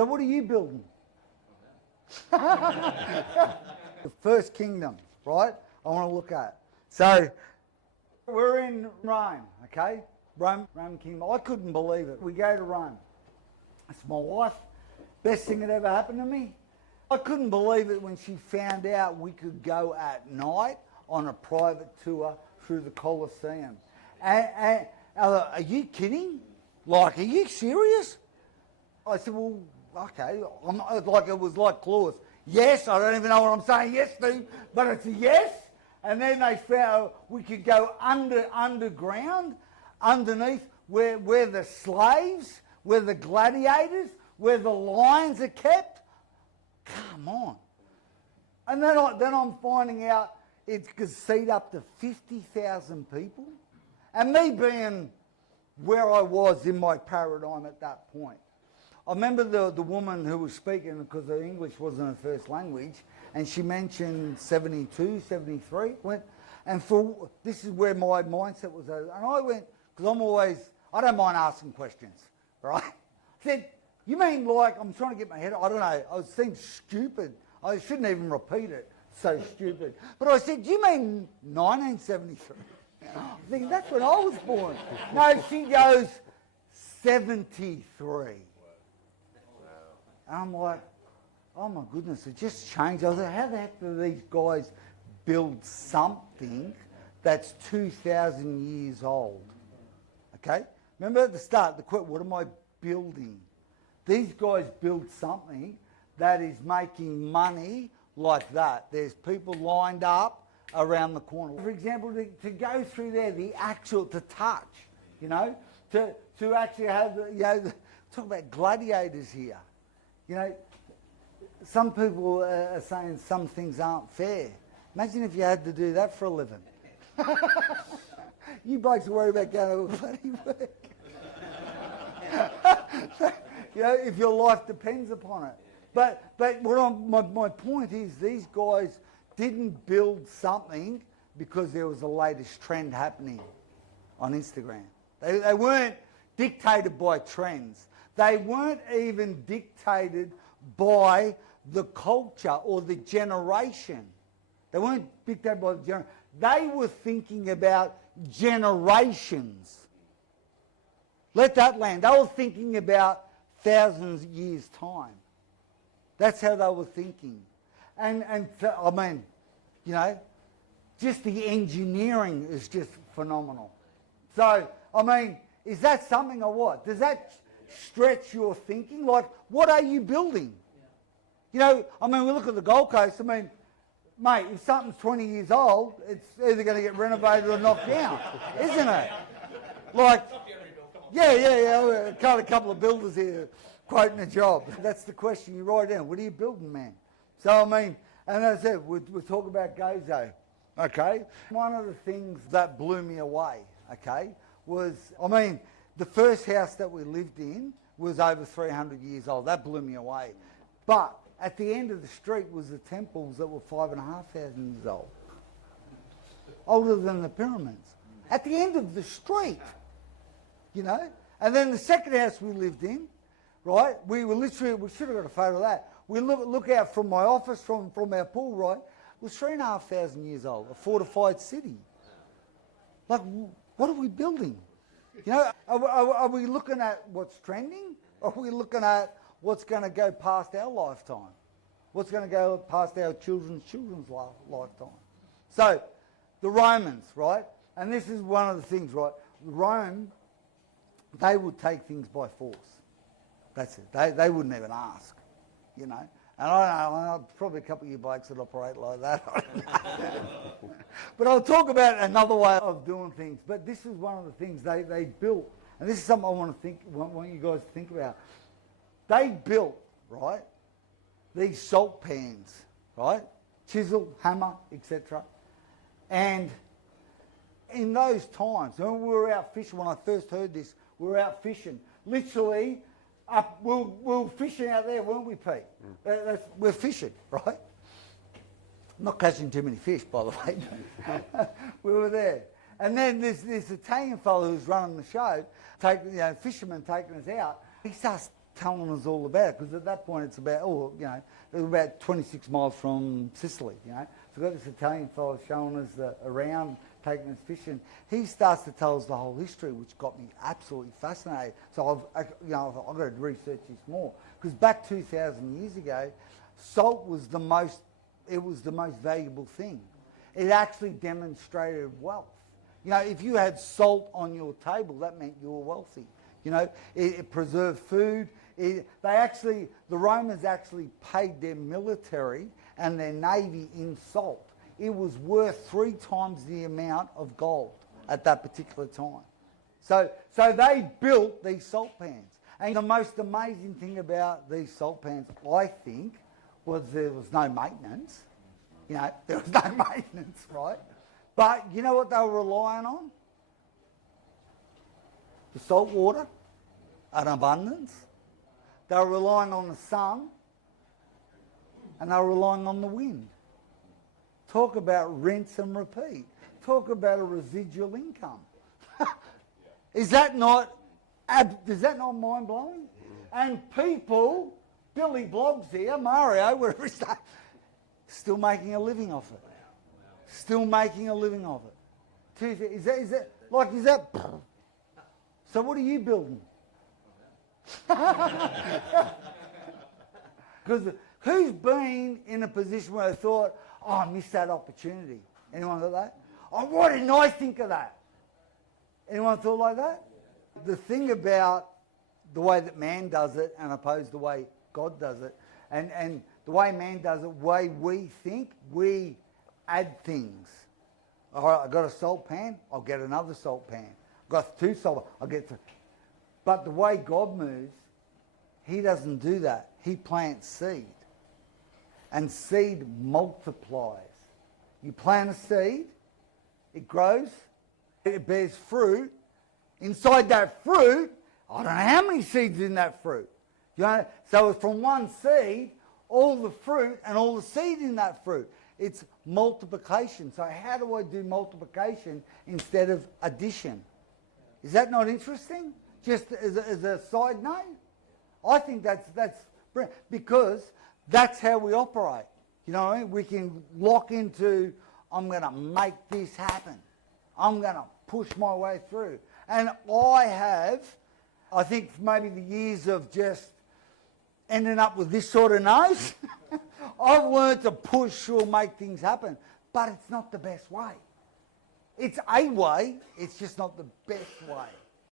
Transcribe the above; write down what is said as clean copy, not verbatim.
So what are you building? The first kingdom, right? I want to look at. So we're in Rome, okay? Rome kingdom. I couldn't believe it. We go to Rome. It's my wife. Best thing that ever happened to me. I couldn't believe it when she found out we could go at night on a private tour through the Colosseum. And are you kidding? Like, are you serious? I said, well, okay. I'm not, like, it was like clause. Yes, I don't even know what I'm saying yes to, but it's a yes. And then they found we could go underground, underneath where the slaves, where the gladiators, where the lions are kept. Come on. And then I'm finding out it could seat up to 50,000 people. And me being where I was in my paradigm at that point. I remember the woman who was speaking, because her English wasn't her first language, and she mentioned 72, 73. And this is where my mindset was at. And I went, because I don't mind asking questions, right? I said, you mean like, I'm trying to get my head, I don't know, I seemed stupid. I shouldn't even repeat it, so stupid. But I said, do you mean 1973? I think that's when I was born. No, she goes, 73. And I'm like, oh my goodness, it just changed. I was like, how the heck do these guys build something that's 2,000 years old? Okay? Remember at the start, the question, what am I building? These guys build something that is making money like that. There's people lined up around the corner. For example, to go through there, to touch, you know, to actually have, talk about gladiators here. You know, some people are saying some things aren't fair. Imagine if you had to do that for a living. You blokes are worried about going to a bloody work. You know, if your life depends upon it. But my point is, these guys didn't build something because there was the latest trend happening on Instagram. They weren't dictated by trends. They weren't even dictated by the culture or the generation. They weren't dictated by the generation. They were thinking about generations. Let that land. They were thinking about thousands of years' time. That's how they were thinking. And I mean, you know, just the engineering is just phenomenal. So, I mean, is that something or what? Does that stretch your thinking? Like, what are you building? You know, I mean, we look at the Gold Coast, I mean, mate, if something's 20 years old, it's either going to get renovated or knocked down, isn't it? Like, yeah, got a couple of builders here quoting a job. That's the question you write down. What are you building, man? So, I mean, and as I said, we're talking about Gozo, okay? One of the things that blew me away, okay, was, I mean, the first house that we lived in was over 300 years old. That blew me away. But at the end of the street was the temples that were 5,500 years old. Older than the pyramids. At the end of the street, you know? And then the second house we lived in, right, we should have got a photo of that. We look out from my office, from our pool, right, it was 3,500 years old, a fortified city. Like, what are we building? You know, are we looking at what's trending? Or are we looking at what's going to go past our lifetime? What's going to go past our children's lifetime? So, the Romans, right? And this is one of the things, right? Rome, they would take things by force. That's it. They wouldn't even ask, you know. And I don't know, probably a couple of you blokes that operate like that. I don't know. But I'll talk about another way of doing things. But this is one of the things they built. And this is something I want you guys to think about. They built, right, these salt pans, right? Chisel, hammer, etc. And in those times, when we were out fishing, when I first heard this, we were out fishing. Literally, we were fishing out there, weren't we, Pete? We're fishing, right? Not catching too many fish, by the way. We were there. And then this Italian fellow who's running the show, fisherman taking us out, he starts telling us all about it, because at that point it's about, it was about 26 miles from Sicily, So we've got this Italian fellow showing us around, taking us fishing. He starts to tell us the whole history, which got me absolutely fascinated. So I've got to research this more, because back 2,000 years ago, salt was the most valuable thing. It actually demonstrated wealth. If you had salt on your table, that meant you were wealthy. It preserved food. The Romans actually paid their military and their navy in salt. It was worth 3 times the amount of gold at that particular time. So they built these salt pans. And the most amazing thing about these salt pans, I think, was there was no maintenance. There was no maintenance, right? But you know what they were relying on? The salt water, an abundance. They were relying on the sun, and they were relying on the wind. Talk about rinse and repeat. Talk about a residual income. Is that not mind-blowing? And people, Billy Bloggs here, Mario, wherever he's at, still making a living off it. Still making a living of it. Is that? So what are you building? Because who's been in a position where they thought, I missed that opportunity? Anyone got that? Oh, why didn't I think of that? Anyone thought like that? The thing about the way that man does it and opposed to the way God does it, and the way man does it, the way we think, we add things. All right, I got a salt pan, I'll get another salt pan. Got 2 salt, I'll get 3. But the way God moves, he doesn't do that. He plants seed. And seed multiplies. You plant a seed, it grows, it bears fruit. Inside that fruit, I don't know how many seeds in that fruit. So from one seed, all the fruit and all the seed in that fruit. It's multiplication. So how do I do multiplication instead of addition? Is that not interesting? Just as a side note? I think that's brilliant, because that's how we operate. We can lock into, I'm going to make this happen. I'm going to push my way through. And I think maybe the years of just ending up with this sort of nose, I've learned to push or make things happen, but it's not the best way. It's a way, it's just not the best way.